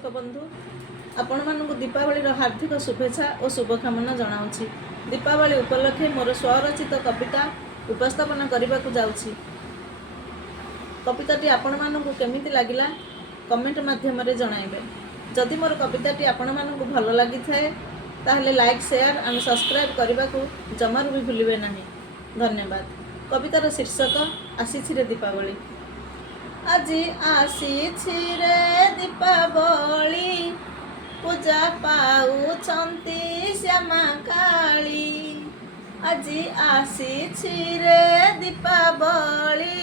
दर्शक बंधु आपण मानक दीपावली हार्दिक शुभेच्छा और शुभकामना जनाऊँगी। दीपावली उपलक्षे मोर स्वरचित कविता उपस्थापन करने को जाऊँगी। कविताटी आपण मानक केमिति लागिला कमेंट माध्यम जणाइबे। जदि मोर कविताटी आपण मानक भल लगी थाए ताहले लाइक शेयर और सब्सक्राइब करने को जमार भी भूलिबे नहीं। धन्यवाद। कवितार शीर्षक आसी रे दीपावली। আজি ଆସିଛି रे दीपावली पूजा पाउछन्ति श्यामा काली। আজি ଆସିଛି रे दीपावली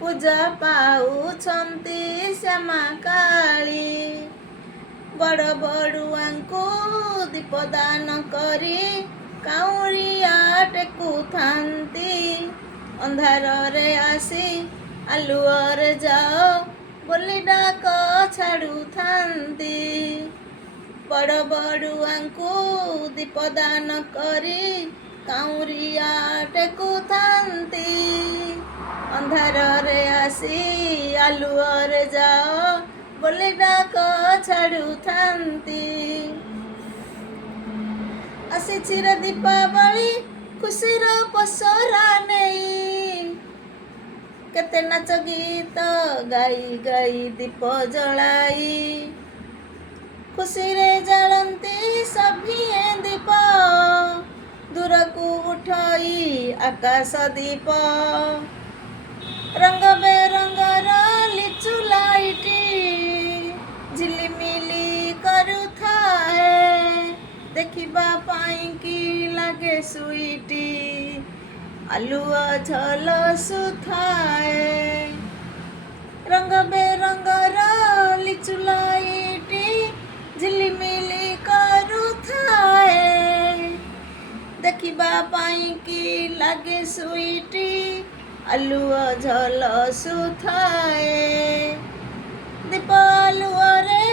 पूजा पाउछन्ति श्यामा काली। बड़ बड़ुआंकु दीपदान करी काउरिया टेकुथान्ति। अंधार रे आसी आलुअर जाओ बोली डाक छाड़ुथान्ति। बड़ बड़ुआंकु दीपदान करी काउरिया टेकुथान्ति। अंधार रे आसी आलुअर जाओ बोली डाक छाड़ुथान्ति। आसीछि रे दीपावली खुशीर पसरा नेई केते नाच गीत गाई गाई दीप जलाई। खुशी रे जलंती सभिए दीप दूर को उठाई आकाश दीप। रंग बेरंगर लिचु लाइटी झिलिमिली करुथाए देखिबा पाई की लागे सुईटी। आलुआ झलसुथाए रंग बेरंगर लिचु लाइटी झिलिमिली करुथाए देखिबा पाई की लागे सुईटी। आलुआ झलसुथाए दीप आलुअरे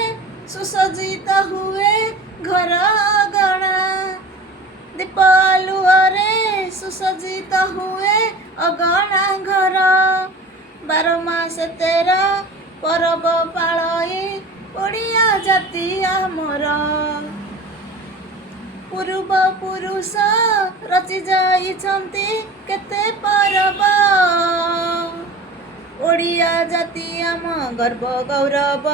सुसज्जित हुए घर अगणा। दीप आलुअरे सुसज्जित हुए अगणा घर। 12 मास 13 परब पालई ओडिया जाति आमर। पूर्व पुरुष रचि जाइछन्ति केते परब ओडिया जाति आम गर्व गौरव।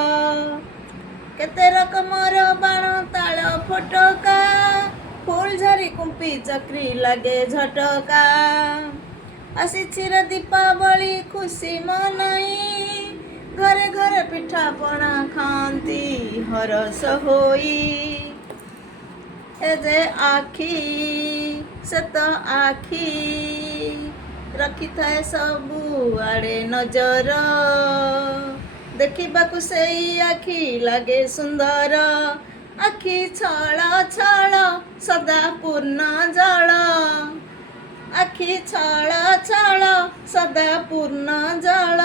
केते रकमर बाण ताल फटका फूल झरी कुंपी चक्री लगे झटका। आसीछि रे दीपावली खुशी मनाई घरे घरे पिठा पଣା खाती हरस होई। ए जे आखी से तो आखी रखी थाए सबु आड़े नजर। देखिबाकु सेई आखी लागे सुंदर। आखि छल छल सदा पूर्ण जल। आखि छल छल सदा पूर्ण जल।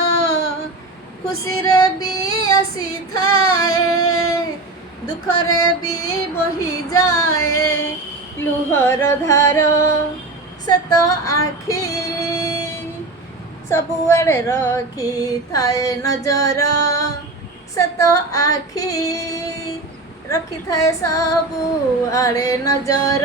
खुशी रे भी आसी थाए दुखरे भी बही जाए लुहर धार। से तो आखि सबुआड़े रखी थाए नजर। से तो आखि रखी थाए सबु आड़े नजर।